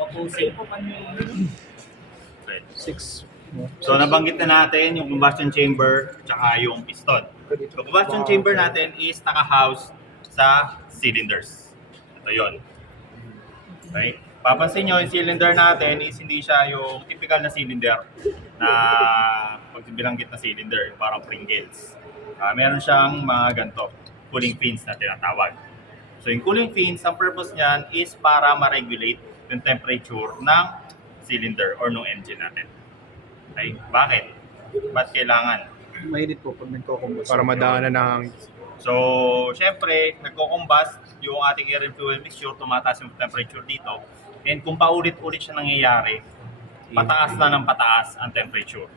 Opposing po man yung Okay. 6. So nabanggit na natin yung combustion chamber tsaka yung piston. So combustion chamber natin is naka-house sa cylinders. Ito yon. Okay? Papansin nyo, yung cylinder natin is hindi siya yung typical na cylinder na pagbilanggit na cylinder, yung parang Pringles. Meron siyang mga ganito, cooling fins na tinatawag. So yung cooling fins, ang purpose niyan is para ma-regulate yung temperature ng cylinder or ng engine natin. Okay? Bakit? Ba't kailangan? Mainit po pag nagko-combust. Para madaanan ng So, syempre, nagko-combust yung ating air and fuel mixture, tumataas yung temperature dito. And kung paulit-ulit siya nangyayari, pataas na ng pataas ang temperature.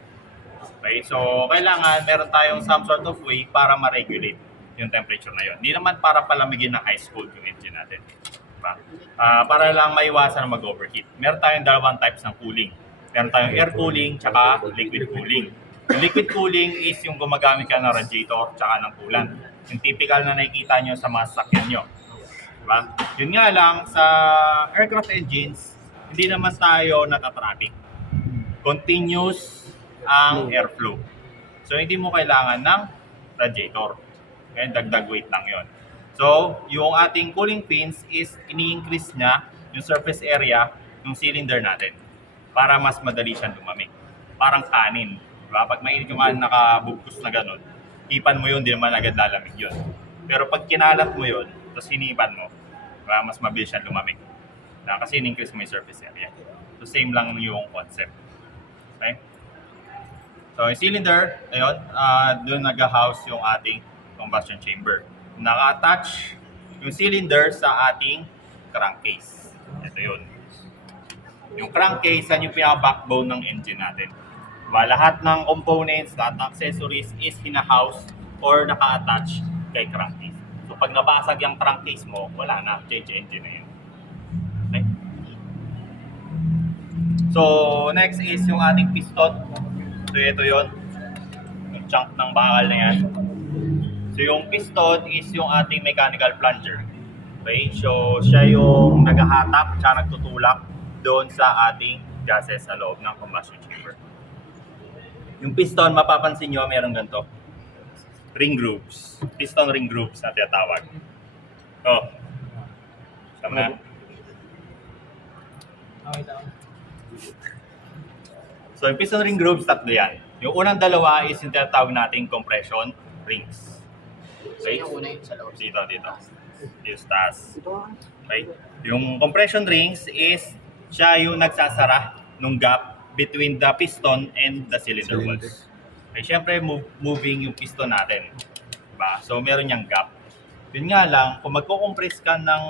Okay? So, kailangan meron tayong some sort of way para ma-regulate yung temperature na yun. Hindi naman para palamigin ng ice cold yung engine natin. Diba? Para lang maiwasan na mag-overheat. Meron tayong dalawang types ng cooling. Meron tayong air cooling tsaka liquid cooling. Yung liquid cooling is yung gumagamit ka ng radiator tsaka ng coolant. Yung typical na nakikita nyo sa mga sasakyan nyo. Diba? Yun nga lang, sa aircraft engines, hindi naman tayo natatraffic. Continuous ang airflow. So, hindi mo kailangan ng radiator. And dagdag weight lang yon. So, yung ating cooling fins is ini-increase niya yung surface area ng cylinder natin para mas madali siyang lumamig. Parang kanin. Diba? Pag mainit yung kanin nakabugkus na ganun, hipan mo yun, di naman agad lalamig yun. Pero pag kinalat mo yun, tapos hinipan mo, diba? Mas mabilis siyang lumamig. Kasi in-increase mo yung surface area. So, same lang yung concept. Okay? So, yung cylinder, ayun, doon nag-house yung ating combustion chamber. Naka-attach yung cylinder sa ating crankcase. Ito yun. Yung crankcase, yan yung pinaka-backbone ng engine natin. Diba? Lahat ng components, lahat ng accessories is hina-house or naka-attach kay crankcase. So, pag nabasag yung crankcase mo, wala na. Change engine na yun. Okay? So, next is yung ating piston. So, ito yun. Yung chunk ng bakal na yan. So, yung piston is yung ating mechanical plunger. Okay? So, siya yung naghahatap, siya nagtutulak doon sa ating gases sa loob ng combustion chamber. Yung piston, mapapansin nyo, meron ganito. Ring grooves. Piston ring grooves na tinatawag. Oh. Tama na. okay daw. So, yung piston ring grooves, tatlo yan. Yung unang dalawa is yung tinatawag nating compression rings. So yung una yun sa loob. Dito. Yung taas. Okay? Yung compression rings is siya yung nagsasara nung gap between the piston and the cylinder walls. Okay, syempre moving yung piston natin. Diba? So meron niyang gap. Yun nga lang, kung magko-compress ka ng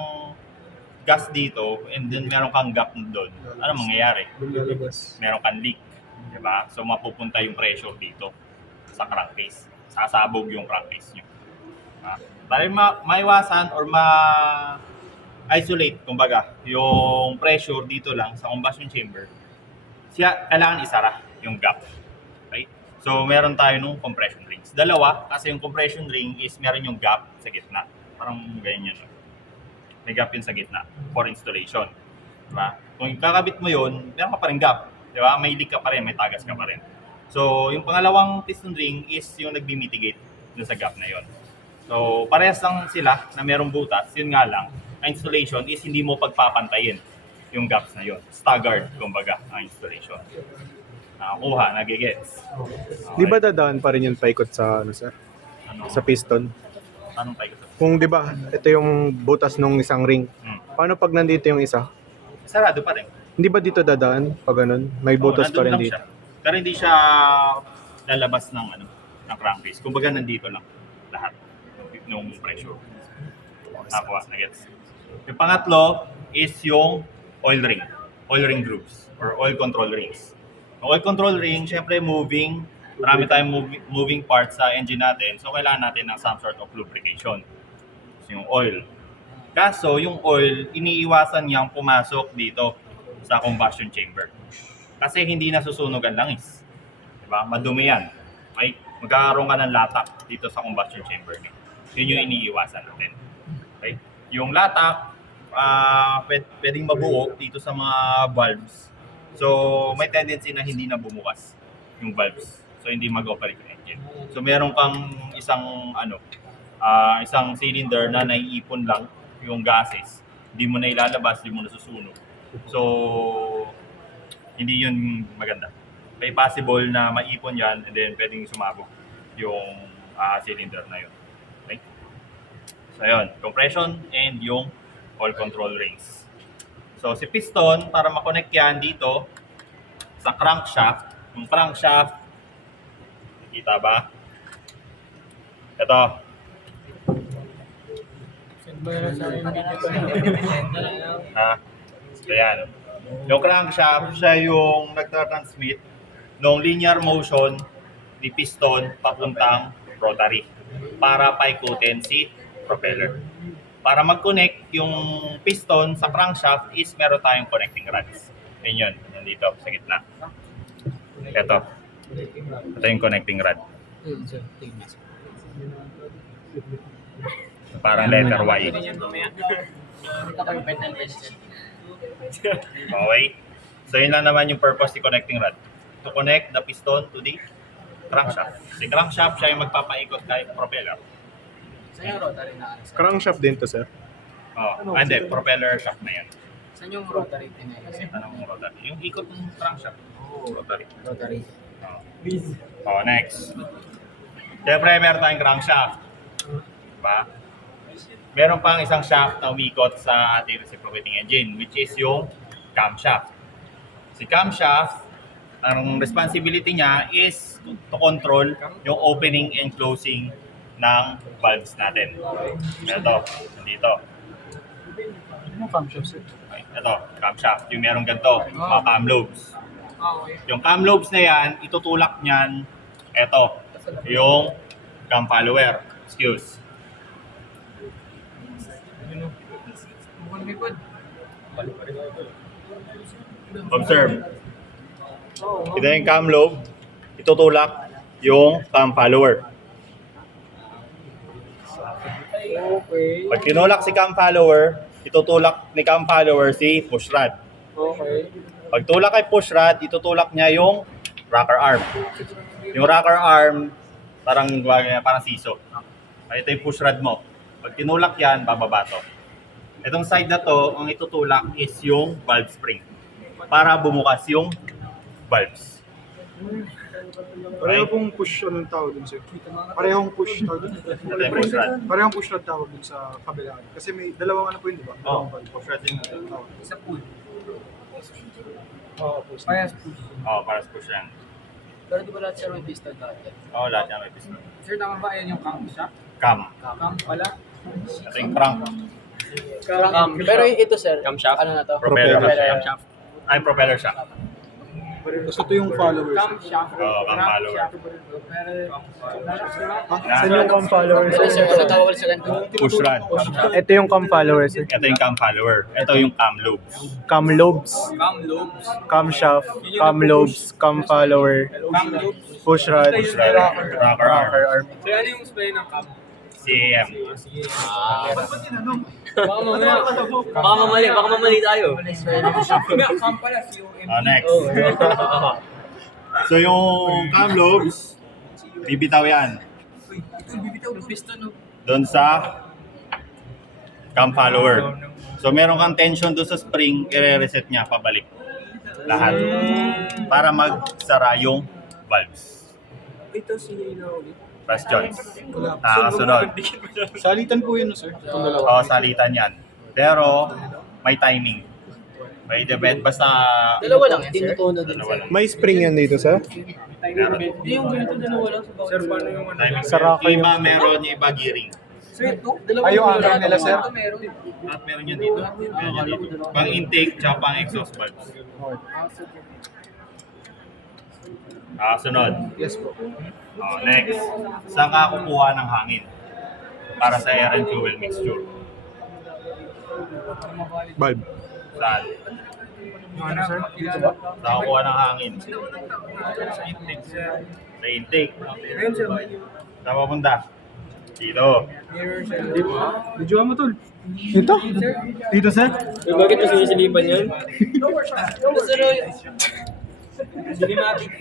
gas dito and then meron kang gap doon, ano mangyayari? Lumalabas. Meron kang leak. Diba? So mapupunta yung pressure dito sa crankcase. Sasabog yung crankcase nyo. Para maiwasan or ma-isolate, kumbaga, yung pressure dito lang sa combustion chamber, kailangan isara yung gap. Okay? So, meron tayo nung compression rings. Dalawa, kasi yung compression ring is meron yung gap sa gitna. Parang ganyan yun. May gap yun sa gitna for installation. Diba? Kung kakabit mo yun, meron ka pa rin gap. Diba? May leak ka pa rin, may tagas ka pa rin. So, yung pangalawang piston ring is yung nagbi-mitigate dun sa gap na yun. So, parehas lang sila na merong butas. Yun nga lang, ang installation is hindi mo pagpapantayin yung gaps na yun. Staggered, kumbaga, ang installation. Nakakuha, nagigets. Okay. Di ba dadaan pa rin yung paikot sa ano sir? Ano, Sa piston? anong tayo sa Kung di ba ito yung butas nung isang ring. Paano pag nandito yung isa? sarado pa rin. Hindi ba dito dadaan pag ganun? May butas Oo, pa rin nandun lang dito. siya. Pero hindi siya lalabas ng ng crankcase. Kumbaga nandito lang lahat nung pressure. Nakuha, nagets. Yung pangatlo is yung oil ring grooves or oil control rings. Yung oil control ring, syempre moving, marami tayong moving parts sa engine natin, so kailangan natin ng some sort of lubrication. So, yung oil. Kaso, yung oil, iniiwasan niyang pumasok dito sa combustion chamber. Kasi hindi nasusunog ang langis. Diba? Madumi yan. Okay? Magkakaroon ka ng latak dito sa combustion chamber niyo. Yun yung iniiwasan natin. Okay? Yung latak, pwedeng mabuo dito sa mga valves. So, may tendency na hindi na bumukas yung valves. So, hindi mag-operate yung engine. So, meron kang isang cylinder na naiipon lang yung gases. Hindi mo na ilalabas, hindi mo na susunog. So, hindi yun maganda. May possible na maipon yan and then pwedeng sumabog yung cylinder na yun. Okay? So, yun. Compression and yung oil control rings. So, si piston, para makonect yan dito sa crankshaft. Yung crankshaft, kita ba? Ito. So, yan. Yung crankshaft, siya yung nagtatransmit ng linear motion ni piston papuntang rotary para paikutin si propeller. Para mag-connect yung piston sa crankshaft is meron tayong connecting rods. Yun yun, nandito sa gitna. Ito yung connecting rod. Parang letter Y. Okay. So yun lang naman yung purpose ni connecting rod. To connect the piston to the crankshaft. Si crankshaft siya yung magpapaikot kay propeller. Saan yung rotary na ano? Crankshaft din to, sir. Hindi, propeller shaft na yan. Saan yung rotary tinay? Anong rotary? Yung ikot ng crankshaft. Rotary. Rotary. Next. Siyempre, meron tayong crankshaft. Diba? Meron pang isang shaft na umikot sa ating reciprocating engine, which is yung camshaft. Si camshaft, ang responsibility niya is to control yung opening and closing ng valves natin. Ito, nandito. Ano camshaft, sir? Okay, ito, camshaft. Yung merong ganito, mga cam lobes. Yung cam lobes na yan, itutulak niyan, ito, yung cam follower. Excuse. Observe. Ito yung cam lobe, itutulak yung cam follower. Okay. Pag tinulak si cam follower, itutulak ni cam follower si push rod. Okay. Pag tulak kay push rod, itutulak niya yung rocker arm. Yung rocker arm, parang siso. Ito yung push rod mo. Pag tinulak yan, bababa to. Itong side na to, ang itutulak is yung valve spring para bumukas yung valves. Pareho pong push anong tawag dun, sir? Parehong push tawag dun. Ito yung push rod. Parehong push rod tawag dun sa kabilaan. Kasi may dalawang ano po yun, di ba? Oh, Dalawang valve. push rod din. Isa pool. Oo, push. Parehas push. Para sa push yan. Pero di ba lahat siya may piston dati? Lahat yan may piston. Sir, tama ba yan yung cam shop? Cam. Cam pala? Ito yung crank. Pero ito sir, ano na to? Propeller Propeller. shaft. Ay, propeller shaft. Tapos ito yung followers. Cam shop. Cam follower. Saan yung cam follower, Ito sir, ano tawag ulit sa ganito? Push rod. Ito yung cam follower, sir. Ito yung cam follower. Ito yung cam lobes. Cam lobes, Cam lobes. cam shaft, cam lobes, cam follower, Cam lobes. push rod, Push rod. Rocker arm. rocker arm. So ano yung spray ng cam? CAM. Baka mamali tayo. Cam pala, COM. Next. So yung cam lobes, bibitaw yan. Ito, bibitaw ng piston, no? Doon sa cam follower. So meron kang tension doon sa spring, i-reset niya pabalik. Lahat. Para magsara yung valves. Ito si Questions. Sunod. Salitan po yun, sir. Itong dalawa. Salitan yan. Pero may timing. May depend. Basta dalawa lang yan, sir? dalawa lang. May spring yan dito, sir? Meron. Hindi yung ganito dalawa lang sa bawat. Sir, paano yung ano? Timing. Sa rocker Yung iba meron, yung iba gearing. Sir, ito? Dalawa Ay, yung lang. angle nila, sir? Ito meron. At meron yan dito. Meron yan dito. Pang intake, tsaka pang exhaust valves. Sunod. Yes po. Next. Saan ka kukuha ng hangin? Para sa air and fuel mixture. Valve. Saan? Ano, sir? Dito ba? Saan kukuha ng hangin? Sa intake. Saan papunta? Dito. Medyo mo tol. Dito? Dito sir? Bakit mo sinisilipan yun?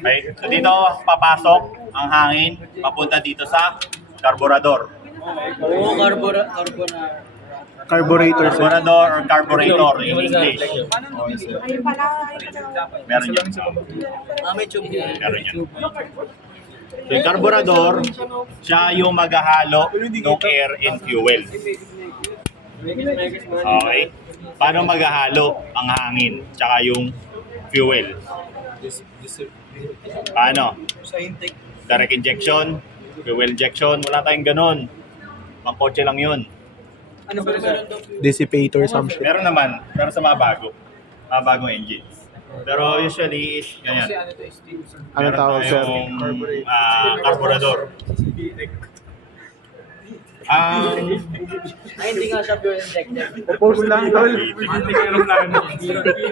Okay. So dito papasok ang hangin papunta dito sa carburetor. Oo, carbona. Carburetor, sir. Carburetor or carburetor in English. Meron yan. May tube yan. Meron yan. So yung carburetor, siya yung maghahalo ng air and fuel. Okay? Paano maghahalo ang hangin tsaka yung fuel? Paano? Direct injection, fuel injection, wala tayong ganun. Pangkotse lang yun. Ano ba meron daw? Dissipator, some shit. Meron naman, pero sa mga bago. Mga bagong engines. Pero usually is ganyan. Ano tawag, sir? Carburetor. Ay, hindi nga siya fuel injected. Post lang tol.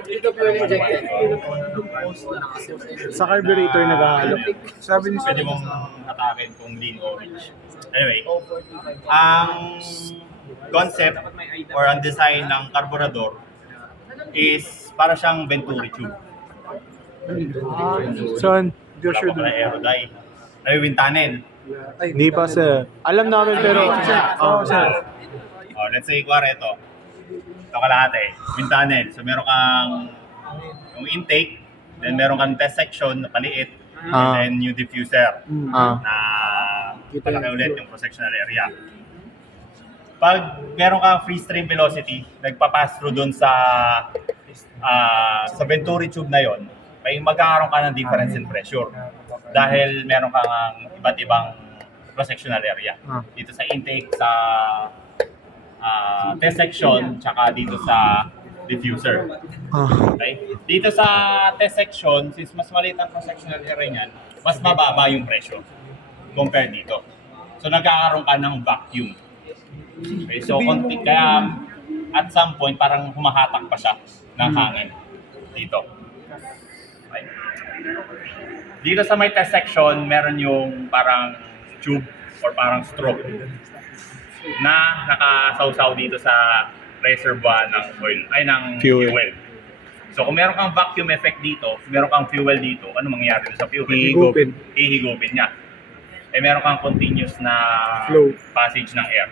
Dito fuel injected. Sa carburetor naghahalo. Sabi ni sir. Pwede mong hatakin kung lean orange. Anyway, ang concept or ang design ng carburetor is para siyang Venturi tube. Saan? Hindi sure Wala dun. aerodye. Ay, wintanin. Hindi pa, sir. Alam namin, pero... Oo sir. Let's say, kuwari ito. Ito kalahati. Wintanin. So, meron kang yung intake, then meron kang test section na paliit, and Ah. then yung diffuser Ah. na malaki ulit yung cross-sectional area. Pag meron kang free stream velocity, nagpa-pass through dun sa Venturi tube na yon, may magkakaroon ka ng difference in pressure. Dahil meron kang iba't ibang cross-sectional area. Ah. Dito sa intake, sa test section, tsaka dito sa diffuser. Ah. Okay? Dito sa test section, since mas maliit ang cross-sectional area niyan, mas mababa yung pressure compared dito. So nagkakaroon ka ng vacuum. Okay, so kaya at some point parang humahatak pa siya ng hangin dito. Okay. Dito sa may test section, meron yung parang tube or parang stroke na nakasawsaw dito sa reservoir ng oil ay ng Fuel. fuel. So kung meron kang vacuum effect dito, meron kang fuel dito, ano mangyayari sa fuel? Higupin. Hihigupin niya. Eh meron kang continuous na Flow. passage ng air.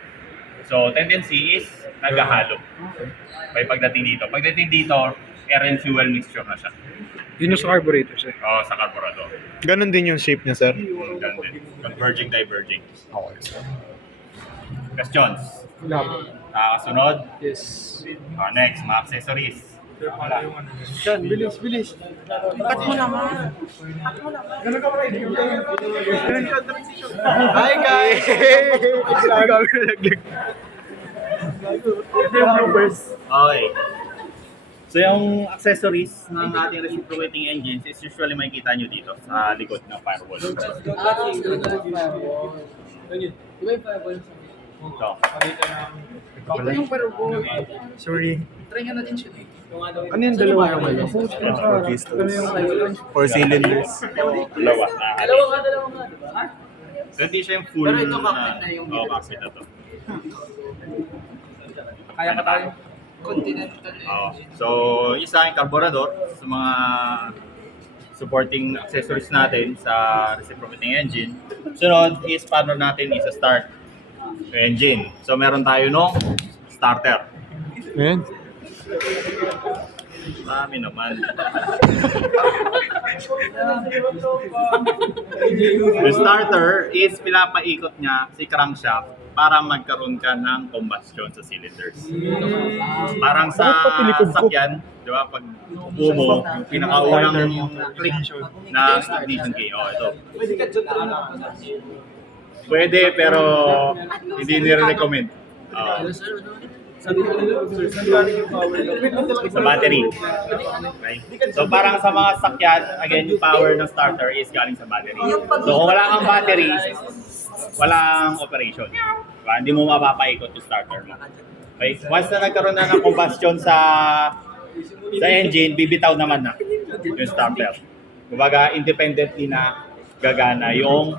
So tendency is naghahalo. May pagdating dito. Pagdating dito, air and fuel mixture na siya. Yun yung sa carburetor sir. O sa carburetor. Ganon din yung shape niya, sir. Ganun din. Converging, diverging. Okay. Questions? Wala po. Kasunod. Yes. Next, mga accessories. Sean, bilis. Cut mo naman. Hi guys! Okay. So yung accessories ng ating reciprocating engines is usually makikita nyo dito sa likod ng firewall. Ito. Ito yung parabol. Sorry. Try nga natin siya dito. Ano yung dalawa naman? Four cylinders. Dalawa. Dalawa nga, di ba? So hindi siya yung full Pero ito cockpit na yung cockpit na to. Kaya pa tayo. Continental engine. So, isa yung carburetor sa mga supporting accessories natin sa reciprocating engine. Sunod is paano natin isa-start yung engine. So, meron tayo no starter. Ayan. Marami naman. The starter is pinapaikot niya si crankshaft para magkaroon ka ng combustion sa cylinders. Parang sa sakyan, di ba, pag upo mo, yung pinakaunang click na ignition key. Oh, ito. Pwede, pero hindi nire-recommend. Sa battery. Okay. So parang sa mga sakyan, again, yung power ng starter is galing sa battery. So kung wala kang battery, walang operation. Diba? Hindi mo mapapaikot yung starter mo. Okay? Once na nagkaroon na ng combustion sa engine, bibitaw naman na yung starter. Kumbaga, independently na gagana yung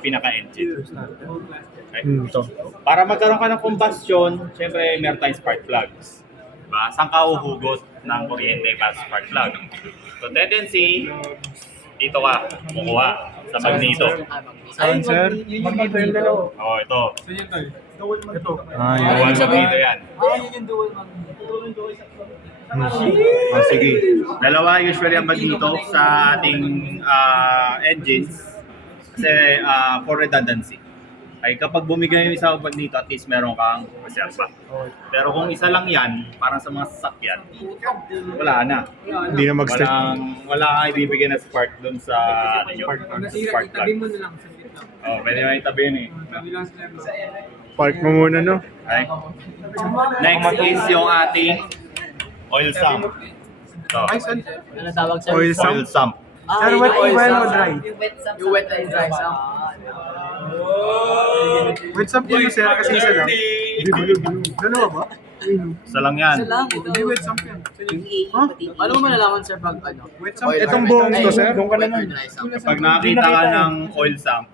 pinaka-engine. Okay? Ito. Para magkaroon ka ng combustion, syempre meron tayong spark plugs. Diba? Saan ka uhugot ng kuryente para sa spark plug? So tendency, dito ka kukuha sa magneto. Saan, sir? Magneto yung dalawa. Oh, ito. Ito. Ah, Dual yan. magneto yan. Sige. Dalawa usually ang magneto sa ating engines kasi for redundancy. Ay kapag bumigay yung isang magneto, at least meron kang reserva. Pero kung isa lang yan, parang sa mga sasakyan, wala na. Hindi na mag-start. Wala kang ibibigay na spark dun sa spark plug. Oh, pwede mo itabi yun eh. Park mo muna, no? Okay? Next is yung ating oil sump. So, Ano tawag, sir? Oil sump? oil sump. Ah, Sir, yung wet oil well o sump. dry? Yung wet and dry sump. Wet sump yun, sir, kasi isa lang. Dalawa ba? Isa lang yan. Isa lang. Hindi wet sump yan. Huh? Paano mo malalaman, sir, pag ano? Wet sump. Oil Itong sump. buong to, Ay, sir? doon ka naman. Dry sump. Kapag nakakita ka ng oil sump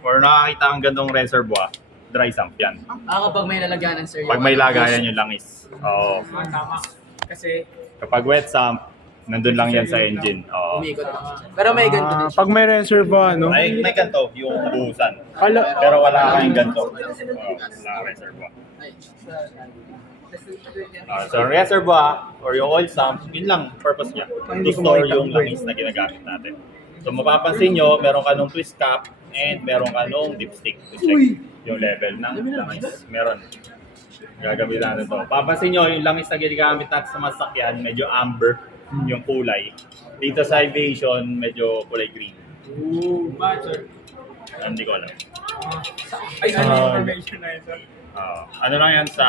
or nakakita kang gandong reservoir, dry sump yan. Ah, kapag may lalagyanan, sir. Pag may lagayan yung langis. Oo. Tama. Kasi Kapag wet sump, nandun lang yan sa engine. Oo. umiikot lang siya. Pero may ganito din siya. Pag may reservoir, no? May ganito, yung buhusan. Kala, Pero wala kayong ganito. Wala reservoir. Ay. So reservoir or yung oil sump, yun lang purpose niya. To store yung langis na ginagamit natin. So mapapansin nyo, meron ka nung twist cap and meron ka nung dipstick to check yung level ng langis. Meron. Gagamit natin to. Papansin nyo, yung langis na ginagamit natin sa masakyan, medyo amber yung kulay. Dito sa aviation, medyo kulay green. Hindi ko alam. Ano lang yan sa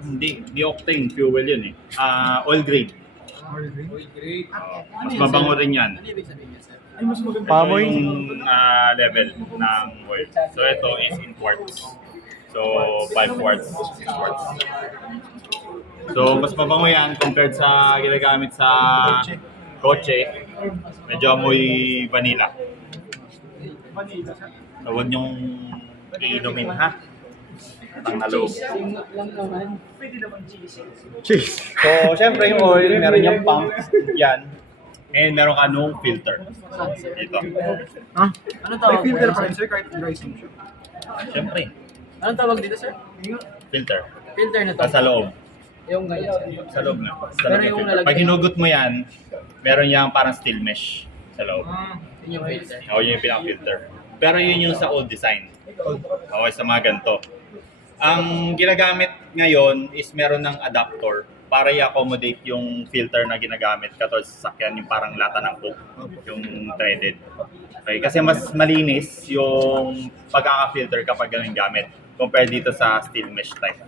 hindi octane fuel yun eh. Oil grade. Mas mabango rin yan. Ano ibig sabihin niya, sir? Pamoy? Yung level ng oil. So ito is in quarts. So 5 quarts, 6 quarts. So mas mabango yan compared sa ginagamit sa kotse. Medyo amoy vanilla. So huwag niyong iinumin ha. Ang halo. Cheese. So syempre yung oil, meron yung pump, yan. And meron ka nung filter. Dito. Ah? Anong May tawag? filter dito, pa sir? rin, sir, kahit dry sump siya. Syempre, Anong tawag dito, sir? filter. Filter na to. Sa loob. Yung ganyan, sir. Sa loob na. Sa Pero loob yung yung filter. nalagyan- Pag hinugot mo yan, meron yung parang steel mesh sa loob. Yun yung filter. O yun yung pinaka-filter. Pero yun yung sa old design. Okay, sa mga ganito. Ang ginagamit ngayon is meron ng adapter para i-accommodate yung filter na ginagamit katulad sa sasakyan, yung parang lata ng coke, yung threaded. Okay, kasi mas malinis yung pagkaka-filter kapag ganun gamit compared dito sa steel mesh type.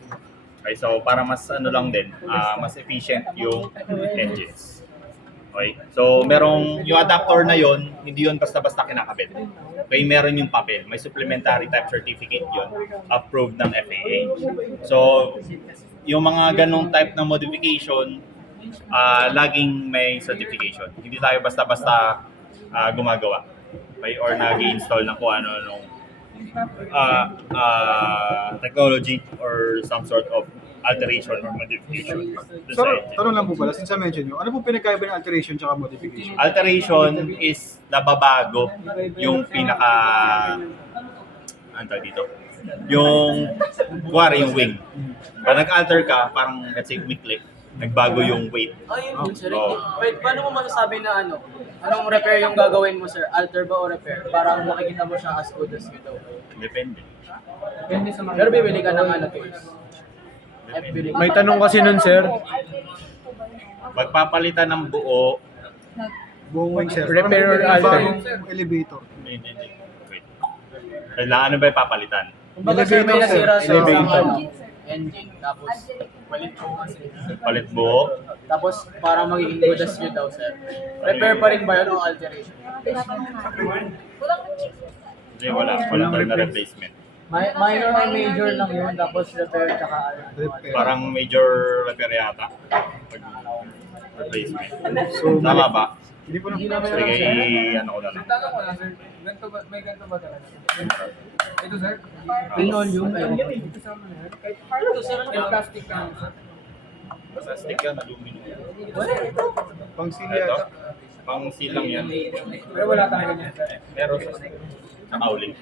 Okay, so para mas ano lang din, mas efficient yung engines. Okay, so merong yung adapter na yon, hindi yon basta-basta kinakabit. Okay, meron yung papel, may supplementary type certificate yon, approved ng FAA. So yung mga ganong type ng modification, laging may certification. Hindi tayo basta-basta gumagawa. Okay, or nag-install ng kung ano nung technology or some sort of alteration or modification. dun sa Sir, engine. tanong lang po pala, since mention nyo, ano po pinagkaiba ng alteration tsaka modification? Alteration is nababago yung pinaka ano tawag dito? Yung kuwari yung wing. Pag nag-alter ka, parang let's say weakly, nagbago yung weight. Ayun yun, sir. Oo. Wait, paano mo masasabi na ano? Anong repair yung gagawin mo, sir? Alter ba o repair? Parang makikita mo siya as good as you daw. Depende. Pero bibili ka ng ano, tools. Ay, bibili ka. May tanong kasi nun, sir. Magpapalitan ng buo, Buong wing, sir. Repair or Parang alter? bagong elevator. hindi. Wait. Kailangan ano ba ipapalitan? Kumbaga, sir, may nasira sa Elevator. engine. Tapos, palit mo kasi. Palit buo, Tapos, parang magiging good as you daw, sir. Repair pa rin ba yun o alteration? hindi, wala pa rin na replacement. Minor or major lang yun, tapos repair tsaka Repair. Parang major repair yata. Pag replacement. So, Tama ba? Hindi po na. Sige, ano ko lang. Tanong ko lang, sir. May ganito ba talaga? Ito, sir? Linoleum. Ito, sir. Yung plastic na. Basta stick yan, aluminum. Pang Ito, silyas. pang silang yan. Pero wala talaga niya, sir. Meron sa nakauling.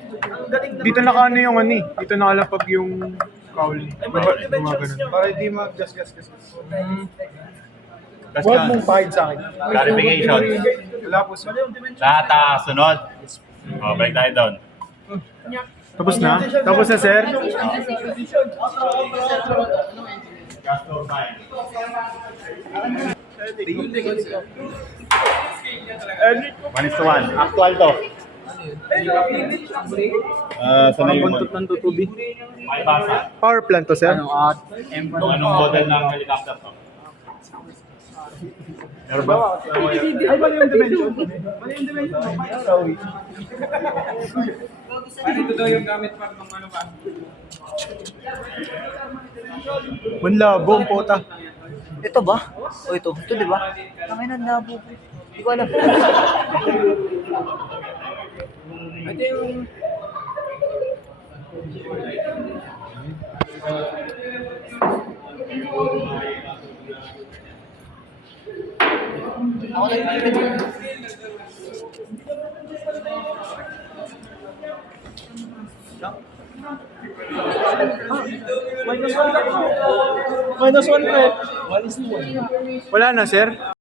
Dito nakaano yung ano eh. Dito nakalapag yung cowling. Gumagano. Para hindi mag-gas-gas. Huwag mong pahid sa akin. Clarification. Wala po sir. Lahat sunod. O, balik tayo doon. Tapos na? Tapos na sir? Gas turbine. One is to one. Actual to. Sana yung Buntot ng tutubi. may basa. Power plant to sir? Kung anong model ng helicopter to. Meron ba? Ay, mali yung dimension. Mali yung dimension. Ito daw yung gamit para nung ano ba? Manlabo ang pota. Ito ba? O ito? Ito di ba? Tangin ang labo ko. Hindi ko alam. Ito yung... Ako nagpipit. Wala na sir?